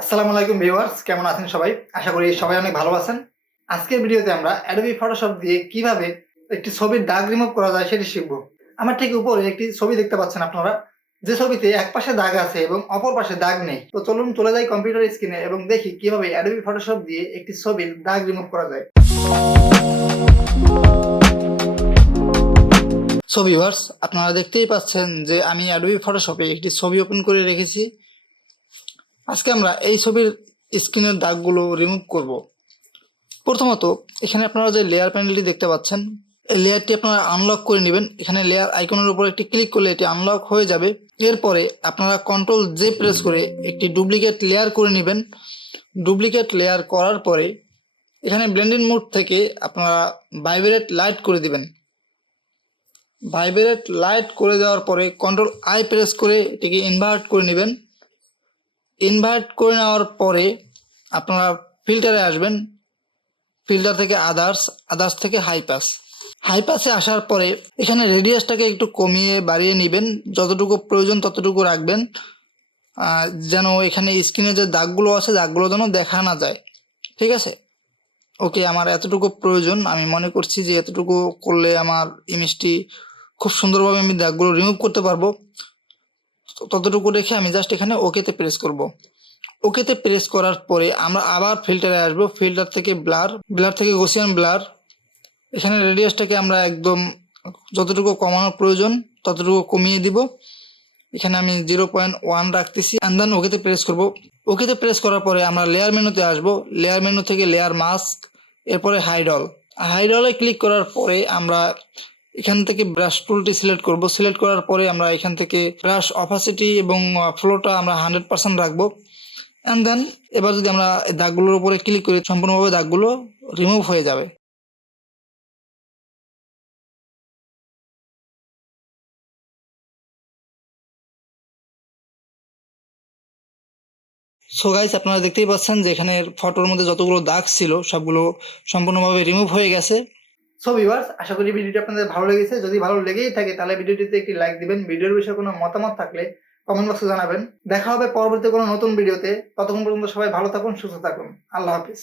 আসসালামু আলাইকুম ভিউয়ার্স, কেমন আছেন সবাই? আশা করি সবাই অনেক ভালো আছেন। আজকের ভিডিওতে আমরা অ্যাডোবি ফটোশপ দিয়ে কিভাবে একটি ছবির দাগ রিমুভ করা যায় সেটি শিখব। আমার ঠিক উপরে একটি ছবি দেখতে পাচ্ছেন আপনারা, যে ছবিতে এক পাশে দাগ আছে এবং অপর পাশে দাগ নেই। তো চলুন চলে যাই কম্পিউটার স্ক্রিনে এবং দেখি কিভাবে অ্যাডোবি ফটোশপ দিয়ে একটি ছবির দাগ রিমুভ করা যায়। সো ভিউয়ার্স, আপনারা দেখতেই পাচ্ছেন যে আমি অ্যাডোবি ফটোশপে একটি ছবি ওপেন করে রেখেছি। আজকে আমরা এই ছবির স্ক্রিনের দাগগুলো রিমুভ করব। প্রথমত এখানে আপনারা যে লেয়ার প্যানেলটি দেখতে পাচ্ছেন, এই লেয়ারটি আপনারা আনলক করে নেবেন। এখানে লেয়ার আইকনের উপর একটি ক্লিক করলে এটি আনলক হয়ে যাবে। এরপরে আপনারা কন্ট্রোল জে প্রেস করে একটি ডুপ্লিকেট লেয়ার করে নেবেন। ডুপ্লিকেট লেয়ার করার পরে এখানে ব্লেন্ডিং মোড থেকে আপনারা ভাইব্রেট লাইট করে দিবেন। ভাইব্রেট লাইট করে দেওয়ার পরে কন্ট্রোল আই প্রেস করে এটিকে ইনভার্ট করে নেবেন। ইনভার্ট করে নেওয়ার পরে আপনারা ফিল্টারে আসবেন। ফিল্টার থেকে আদার্স থেকে হাই পাসে আসার পরে এখানে রেডিয়াসটাকে একটু কমিয়ে বাড়িয়ে নেবেন, যতটুকু প্রয়োজন ততটুকু রাখবেন, যেন এখানে স্ক্রিনে যে দাগগুলো আছে দাগগুলো যেন দেখা না যায়। ঠিক আছে, ওকে, আমার এতটুকু প্রয়োজন। আমি মনে করছি যে এতটুকু করলে আমার ইমেজটি খুব সুন্দরভাবে আমি দাগগুলো রিমুভ করতে পারবো। ততটুকু রেখে আমি জাস্ট এখানে ওকেতে প্রেস করব। ওকেতে প্রেস করার পরে আমরা আবার ফিল্টারে আসবো। ফিল্টার থেকে ব্লার থেকে গসিয়ান ব্লার। এখানে রেডিয়াসটাকে আমরা একদম যতটুকু কমানোর প্রয়োজন ততটুকু কমিয়ে দিব। এখানে আমি 0.1 রাখতেছি অ্যান্ড দেন ওকেতে প্রেস করব। ওকেতে প্রেস করার পরে আমরা লেয়ার মেনুতে আসব। লেয়ার মেনু থেকে লেয়ার মাস্ক, এরপরে হাইডলে ক্লিক করার পরে আমরা এখান থেকে ব্রাশ টুলটি সিলেক্ট করব। সিলেক্ট করার পরে আমরা এখান থেকে ব্রাশ অপাসিটি এবং ফ্লোটা আমরা 100% রাখবো। অ্যান্ড দেন এবার যদি আমরা দাগগুলোর উপরে ক্লিক করি, সম্পূর্ণভাবে দাগগুলো রিমুভ হয়ে যাবে। সো গাইস, আপনারা দেখতেই পাচ্ছেন যে এখানে ফটোর মধ্যে যতগুলো দাগ ছিল সবগুলো সম্পূর্ণভাবে রিমুভ হয়ে গেছে। সো ভিউয়ার্স, আশা করি ভিডিওটি আপনাদের ভালো লেগেছে। যদি ভালো লেগেই থাকে তাহলে ভিডিওটিতে একটি লাইক দিবেন। ভিডিওর বিষয়ে কোনো মতামত থাকলে কমেন্ট বক্সে জানাবেন। দেখা হবে পরবর্তী কোনো নতুন ভিডিওতে। ততক্ষণ পর্যন্ত সবাই ভালো থাকুন, সুস্থ থাকুন। আল্লাহ হাফিজ।